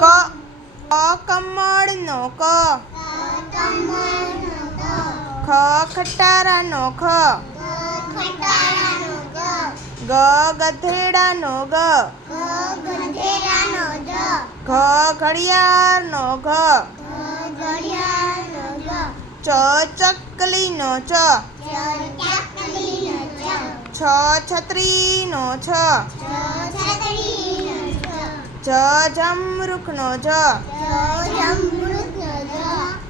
ક કમળનો ક, ખ ખટારાનો ખ, ગ ગધેડાનો ગ, ઘ ઘડિયાળનો ઘ, ચ ચકલીનો ચ, છ છત્રીનો છ, જ જમરૂખનો જ,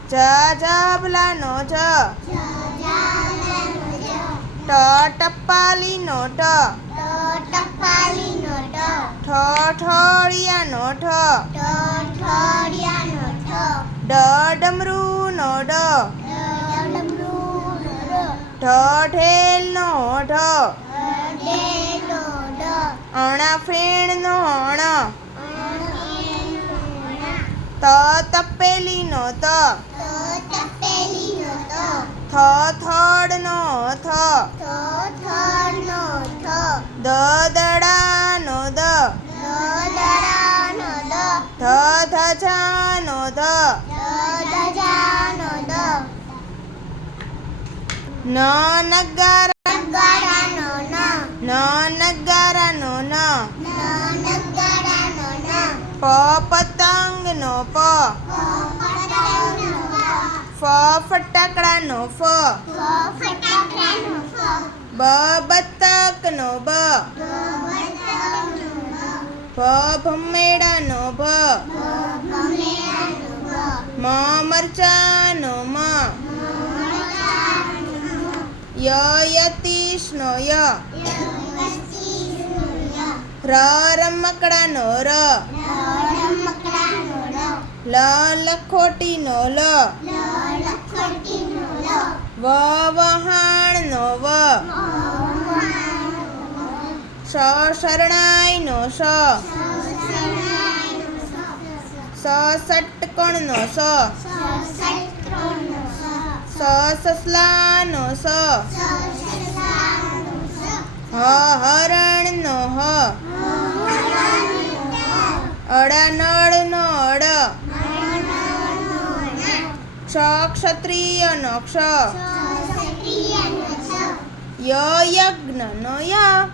જ જબલાનો જ, ટ ટપાલીનો ટ, ઠ ઠળિયાનો ઠ, ડ ડમરૂનો ડ, ઢ ઢેલનો ઢ, અણ ફેણનો અણ, ત તપેલીનો ત, થ થડનો થ, દ દડાનો દ, ધ ધજાનો ધ, ન નગારાનો ન, પ પતંગનો પ, ફ ફટાકડાનો ફ, બ બતકનો બ, ભ ભમેડાનો ભ, મ મરચાનો મ, ય યતીશનો ય, ર રમકડાનો ર, લ લખોટીનો લ, વ વહાણનો વ, શ શરણાઈનો શ, સ ષટકોણનો સ, સ સસલાનો સ, હ હરણનો હ, અડા નળનો અડ, ક્ષ ક્ષત્રિયનો ક્ષ, ય યજ્ઞનો ય,